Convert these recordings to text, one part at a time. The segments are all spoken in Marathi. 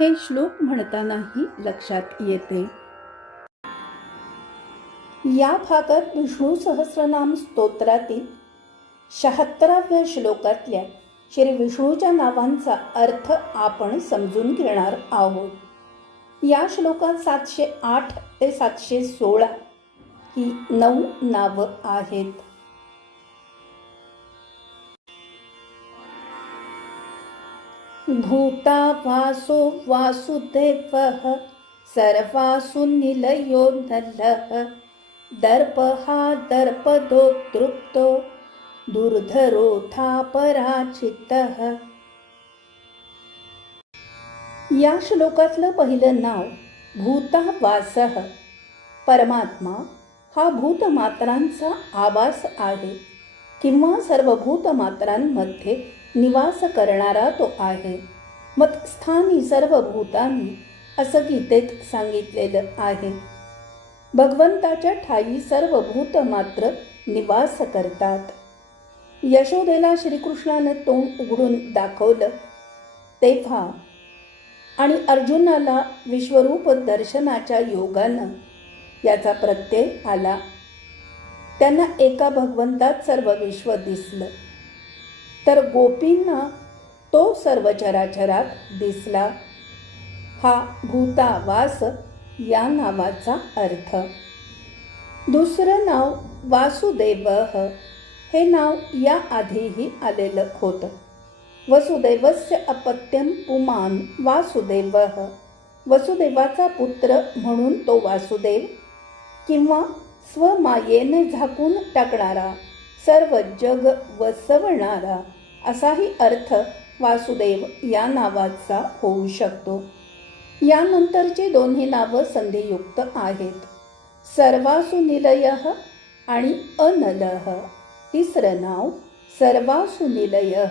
हे श्लोक म्हणतानाही लक्षात येते. या भागात विष्णू सहस्रनाम स्तोत्रातील शहात्तराव्या श्लोकातल्या श्री विष्णूच्या नावांचा अर्थ आपण समजून घेणार आहोत. या श्लोकात सातशे आठ ते सातशे सोळा ही नऊ नावं आहेत. भूता वासो वासुदेवः सर्वासु निलयो नलः दर्पहा दर्पदो तृप्तो दुर्धरोथापराचितः या श्लोकातलं पहिलं नाव भूता वासः। परमात्मा हा भूतमात्रांचा आवास आहे किंवा सर्व भूतमात्रांमध्ये निवास करणारा तो आहे. मत स्थानी सर्व भूतांनी असं गीतेत सांगितलेलं आहे. भगवंताच्या ठाई सर्व भूत मात्र निवास करतात. यशोदेला श्रीकृष्णानं तोंड उघडून दाखवलं. तेव्हा आणि अर्जुनाला विश्वरूप दर्शनाच्या योगानं याचा प्रत्यय आला. त्यांना एका भगवंतात सर्व विश्व दिसलं. तर गोपींना तो सर्व चराचरात दिसला. हा भूतावास या नावाचा अर्थ. दुसरं नाव वासुदेव. हे नाव या आधीही आलेलं होतं. वसुदेवस्य अपत्यम पुमान वासुदेव. वसुदेवाचा पुत्र म्हणून तो वासुदेव किंवा स्वमायेने झाकून टाकणारा सर्व जग वसवणारा असाही अर्थ वासुदेव या नावाचा होऊ शकतो. यानंतरची दोन्ही नावं संधियुक्त आहेत. सर्वासुनिलय आणि अनलह तिसरं नाव सर्वासुनिलय.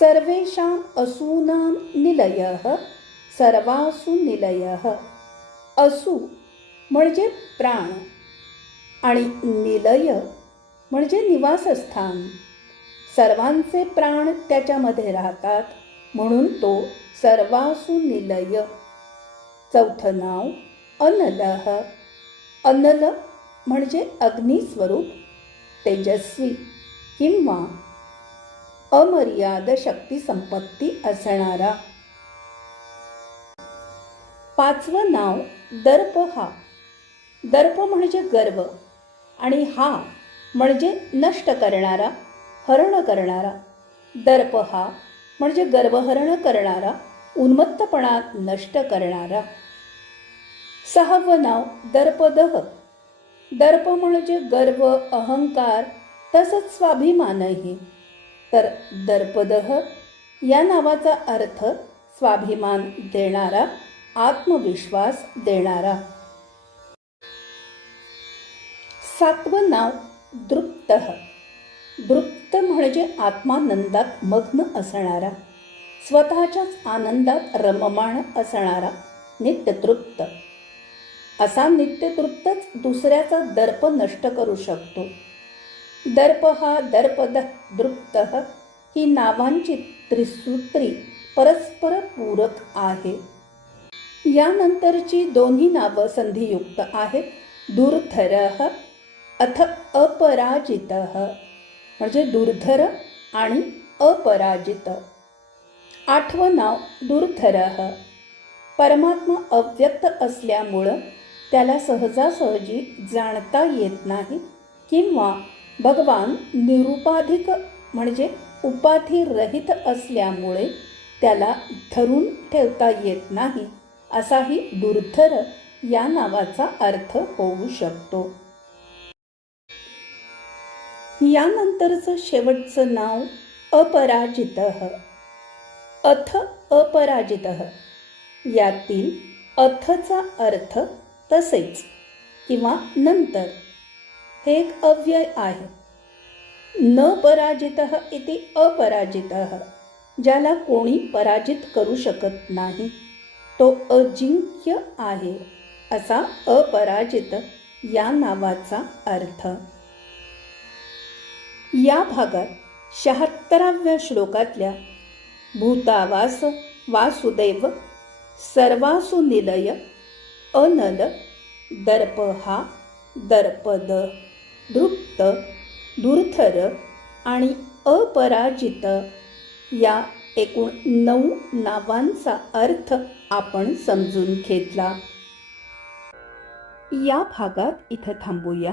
सर्वेषां असूनां निलय सर्वासुनिलय. असू म्हणजे प्राण आणि निलय म्हणजे निवासस्थान. सर्वांचे प्राण त्याच्यामध्ये राहतात म्हणून तो सर्वासु निलय चौथं नाव अनलह. अनल म्हणजे अग्निस्वरूप तेजस्वी किंवा अमर्याद शक्ती संपत्ती असणारा. पाचवं नाव दर्प हा. दर्प म्हणजे गर्व आणि हा म्हणजे नष्ट करणारा. हरण करणारा. दर्प हा म्हणजे गर्भहरण करणारा उन्मत्तपणा नष्ट करणारा. सहावं नाव दर्पदह. दर्प म्हणजे गर्व अहंकार तसंच स्वाभिमानही. तर दर्पदह या नावाचा अर्थ स्वाभिमान देणारा आत्मविश्वास देणारा. सातवं नाव दृप्त दृप्त म्हणजे आत्मानंदात मग्न असणारा स्वतःच्याच आनंदात रममाण असणारा नित्यतृप्त. असा नित्यतृप्तच दुसऱ्याचा दर्प नष्ट करू शकतो. दर्प हा दर्पद दृप्त ही नावांची त्रिसूत्री परस्पर पूरक आहे. यानंतरची दोन्ही नावं संधियुक्त आहेत. दुर्धर अथ अपराजित. म्हणजे दुर्धर आणि अपराजित. आठवं नाव दुर्धर. परमात्मा अव्यक्त असल्यामुळं त्याला सहजासहजी जाणता येत नाही किंवा भगवान निरुपाधिक म्हणजे उपाधिरहित असल्यामुळे त्याला धरून ठेवता येत नाही असाही दुर्धर या नावाचा अर्थ होऊ शकतो. यानंतरचं शेवटचं नाव अपराजित. अथ अपराजित. यातील अथचा अर्थ तसेच किंवा नंतर. हे एक अव्यय आहे. न पराजित इति अपराजित. ज्याला कोणी पराजित करू शकत नाही तो अजिंक्य आहे असा अपराजित या नावाचा अर्थ. या भागात शहात्तराव्या श्लोकातल्या भूतावास वासुदेव सर्वासु निलय अनल दर्पहा दर्पद दृप्त दुर्थर आणि अपराजित या एकूण नऊ नावांचा अर्थ आपण समजून घेतला. या भागात इथं थांबूया.